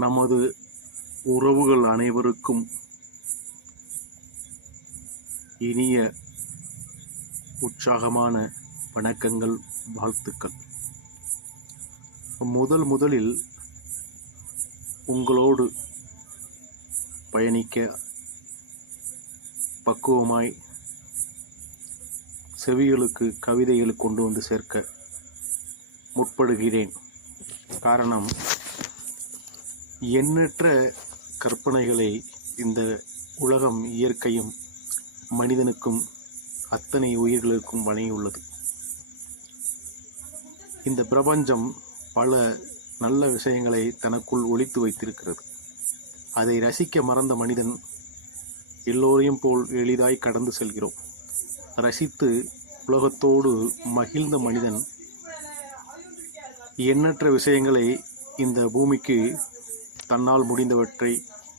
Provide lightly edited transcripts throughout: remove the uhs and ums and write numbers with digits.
நமது உறவுகள் அனைவருக்கும் இனிய உற்சாகமான வணக்கங்கள், வாழ்த்துக்கள். முதலில் உங்களோடு பயணிக்க பக்குவமாய் செவிகளுக்கு கவிதைகள் கொண்டு வந்து சேர்க்க முற்படுகிறேன். காரணம், எண்ணற்ற கற்பனைகளை இந்த உலகம், இயற்கையும் மனிதனுக்கும் அத்தனை உயிர்களுக்கும் வழங்கியுள்ளது. இந்த பிரபஞ்சம் பல நல்ல விஷயங்களை தனக்குள் ஒளித்து வைத்திருக்கிறது. அதை ரசிக்க மறந்த மனிதன் எல்லோரையும் போல் எளிதாய் கடந்து செல்கிறோம். ரசித்து உலகத்தோடு மகிழ்ந்த மனிதன் எண்ணற்ற விஷயங்களை இந்த பூமிக்கு தன்னால் முடிந்தவற்றை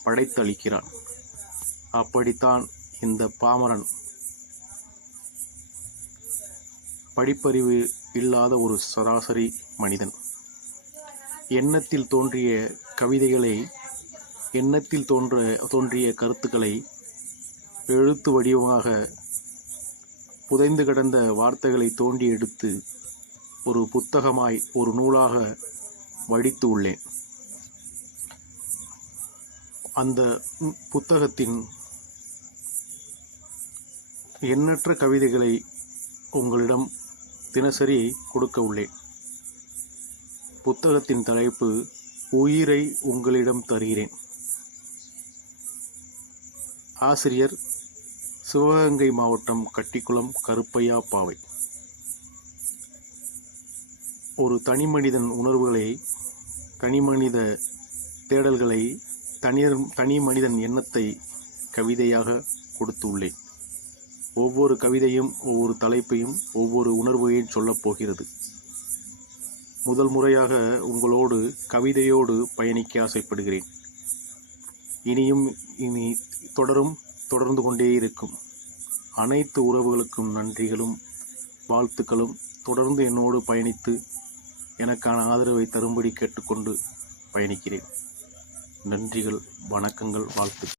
படைத்தளிக்கிறான். அப்படித்தான் இந்த பாமரன், படிப்பறிவு இல்லாத ஒரு சராசரி மனிதன், எண்ணத்தில் தோன்றிய கவிதைகளை, எண்ணத்தில் தோன்றிய கருத்துக்களை எழுத்து வடிவமாக புதைந்து கிடந்த வார்த்தைகளை தோண்டி எடுத்து ஒரு புத்தகமாய், ஒரு நூலாக வடித்து உள்ளேன். அந்த புத்தகத்தின் எண்ணற்ற கவிதைகளை உங்களிடம் தினசரி கொடுக்க உள்ளேன். புத்தகத்தின் தலைப்பு, உயிரை உங்களிடம் தருகிறேன். ஆசிரியர் சிவகங்கை மாவட்டம் கட்டிக்குளம் கருப்பையா பாவை. ஒரு தனிமனிதன் உணர்வுகளை, தனிமனித தேடல்களை, தனி மனிதன் எண்ணத்தை கவிதையாக கொடுத்துள்ளேன். ஒவ்வொரு கவிதையும் ஒவ்வொரு தலைப்பையும், ஒவ்வொரு உணர்வையும் சொல்லப் போகிறது. முதல் முறையாக உங்களோடு கவிதையோடு பயணிக்க ஆசைப்படுகிறேன். இனி தொடர்ந்து கொண்டே இருக்கும். அனைத்து உறவுகளுக்கும் நன்றிகளும் வாழ்த்துக்களும். தொடர்ந்து என்னோடு பயணித்து எனக்கான ஆதரவை தரும்படி கேட்டுக்கொண்டு பயணிக்கிறேன். நன்றிகள், வணக்கங்கள், வாழ்த்துக்கள்.